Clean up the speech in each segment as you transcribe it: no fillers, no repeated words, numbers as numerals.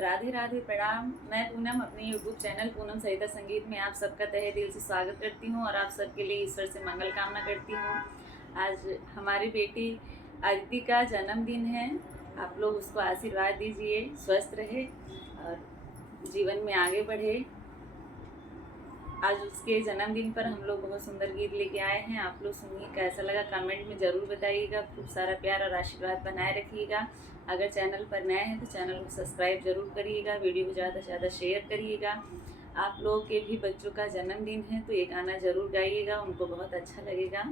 राधे राधे, प्रणाम। मैं पूनम अपने यूट्यूब चैनल पूनम सहिता संगीत में आप सबका तहे दिल से स्वागत करती हूँ और आप सबके लिए ईश्वर से मंगल कामना करती हूँ। आज हमारी बेटी अदिति का जन्मदिन है। आप लोग उसको आशीर्वाद दीजिए, स्वस्थ रहे और जीवन में आगे बढ़े। आज उसके जन्मदिन पर हम लोग बहुत सुंदर गीत लेके आए हैं। आप लोग सुनिए, कैसा लगा कमेंट में ज़रूर बताइएगा। खूब सारा प्यार और आशीर्वाद बनाए रखिएगा। अगर चैनल पर नए हैं तो चैनल को सब्सक्राइब जरूर करिएगा। वीडियो को ज़्यादा से ज़्यादा शेयर करिएगा। आप लोगों के भी बच्चों का जन्मदिन है तो ये गाना ज़रूर गाइएगा, उनको बहुत अच्छा लगेगा।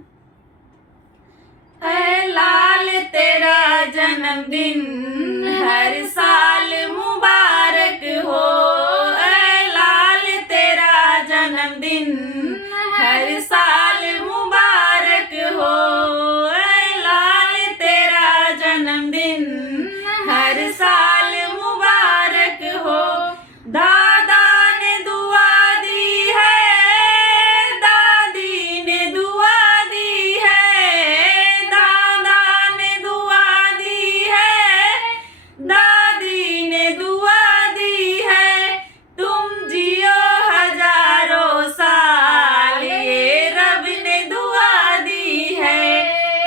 ऐ लाल तेरा जन्मदिन हर साल मुबारक हो। ऐ लाल तेरा जन्मदिन हर साल मुबारक हो। ऐ लाल तेरा जन्मदिन हर साल मुबारक हो। दादा ने दुआ दी है, दादी ने दुआ दी है, दादा ने दुआ दी है, दादी ने दुआ दी है। तुम जियो हजारों साल, ये रब ने दुआ दी है।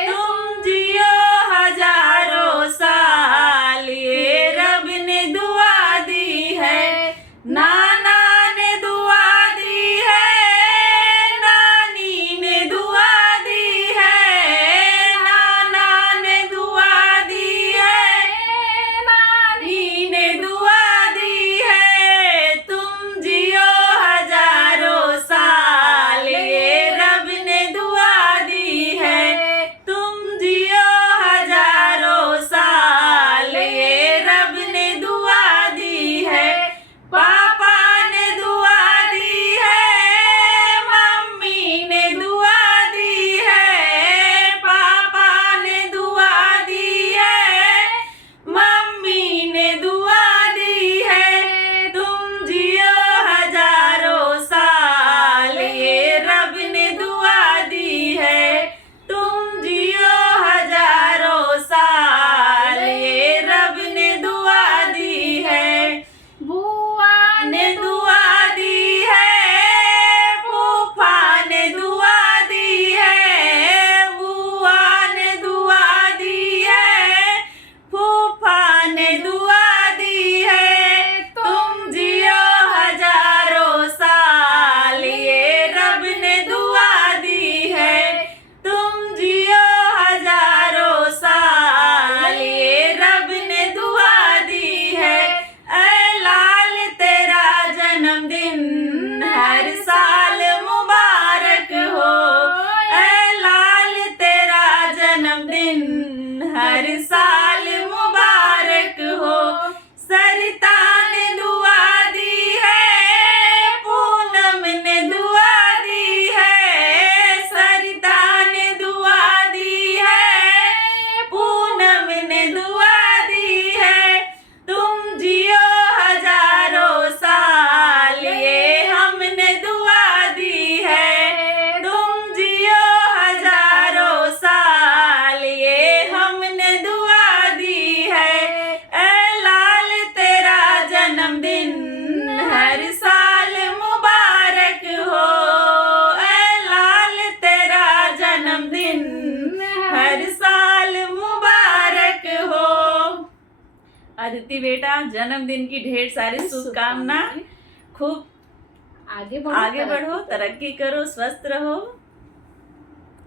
तुम जियो हजारों साल, ये रब ने दुआ दी है। नाना ने दुआ दी है, नानी ने दुआ दी है, नाना ने दुआ दी है, नानी ने दुआ दी है। तुम जियो हजारों साल, ये रब ने दुआ दी है। तुम जियो हजारों साल, ये रब ने दुआ दी है। पापा ने दुआ दी है, मम्मी ने दुआ दी है, पापा ने दुआ दी है, मम्मी ने दुआ दी है। तुम जियो हजारों साल, ये रब ने दुआ दी है। तुम जियो हजारों साल, ये रब ने दुआ दी है। बुआ ने दुआ दी है, फूफा ने दुआ दी है, बुआ ने दुआ दी है, फूफा ने दुआ दी है। तुम जियो हजारों साल, ये रब ने दुआ दी है। तुम जियो हजारों साल, ये रब ने दुआ दी है। ऐ लाल तेरा जन्मदिन हर साल मुबारक हो। ऐ लाल तेरा जन्मदिन हर साल मुबारक हो। सरिता ने दुआ दी है, पूनम ने दुआ दी है, सरिता ने दुआ दी है, पूनम ने दुआ दी है। तुम जियो हजारों साल, ये हमने दुआ दी है। तुम जियो हजारों साल, ये हमने दुआ दी है। ऐ लाल तेरा जन्मदिन हर साल मुबारक हो। ऐ लाल तेरा जन्मदिन हर साल मुबारक हो। अदिति बेटा, जन्मदिन की ढेर सारी शुभकामना। खूब आगे बढ़ो, तरक्की करो, स्वस्थ रहो।